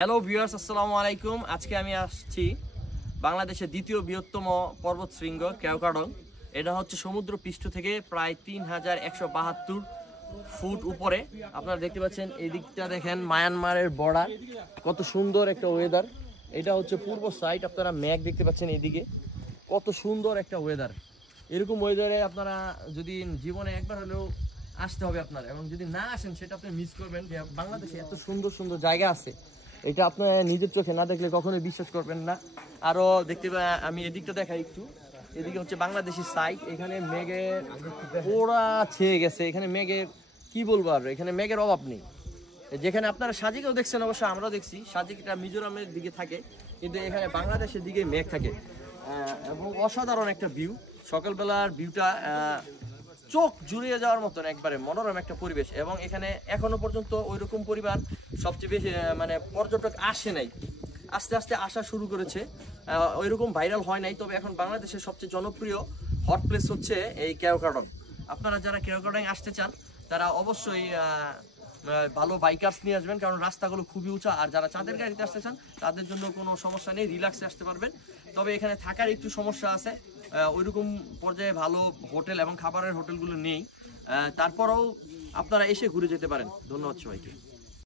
Hello viewers, আসসালামু আলাইকুম। আজকে আমি আসছি বাংলাদেশের দ্বিতীয় বৃহত্তম পর্বত শৃঙ্গ কেওক্রাডং। এটা হচ্ছে সমুদ্র পৃষ্ঠ থেকে প্রায় 3172 ফুট উপরে। আপনারা দেখতে পাচ্ছেন, এই দিকটা দেখেন মায়ানমারের বর্ডার, কত সুন্দর একটা ওয়েদার। এটা হচ্ছে পূর্ব সাইড, আপনারা মেঘ দেখতে পাচ্ছেন এইদিকে, কত সুন্দর একটা ওয়েদার। এরকম ওয়েদারে আপনারা যদি জীবনে একবার হলেও আসতে হবে আপনার, এবং যদি না আসেন সেটা আপনি মিস করবেন। যে বাংলাদেশে এত সুন্দর সুন্দর জায়গা আছে, এটা আপনার নিজের চোখে না দেখলে কখনোই বিশ্বাস করবেন না। আরো দেখতে আমি এদিকটা দেখাই একটু। এদিকে হচ্ছে বাংলাদেশি সাইড, এখানে মেঘে পুরা ছেয়ে গেছে। এখানে মেঘের কি বলবো, আর এখানে মেঘের অভাব নেই। যেখানে আপনারা সাজিকেও দেখছেন, অবশ্য আমরাও দেখছি, সাজিকটা মিজোরামের দিকে থাকে, কিন্তু এখানে বাংলাদেশের দিকে মেঘ থাকে। এবং অসাধারণ একটা ভিউ, সকালবেলার ভিউটা চোখ জুড়িয়ে যাওয়ার মতন, একবারে মনোরম একটা পরিবেশ। এবং এখানে এখনো পর্যন্ত ওইরকম পরিমাণ সবচেয়ে বেশি মানে পর্যটক আসে নাই, আস্তে আস্তে আসা শুরু করেছে। ওইরকম ভাইরাল হয় নাই, তবে এখন বাংলাদেশের সবচেয়ে জনপ্রিয় হট প্লেস হচ্ছে এই কেওক্রাডং। আপনারা যারা কেওক্রাডং আসতে চান তারা অবশ্যই ভালো বাইকার্স নিয়ে আসবেন, কারণ রাস্তাগুলো খুবই উঁচা। আর যারা চাঁদের গাড়িতে আসতে চান তাদের জন্য কোনো সমস্যা নেই, রিল্যাক্সে আসতে পারবেন। তবে এখানে থাকার একটু সমস্যা আছে, ওইরকম পর্যায়ে ভালো হোটেল এবং খাবারের হোটেলগুলো নেই। তারপরেও আপনারা এসে ঘুরে যেতে পারেন। ধন্যবাদ সবাইকে।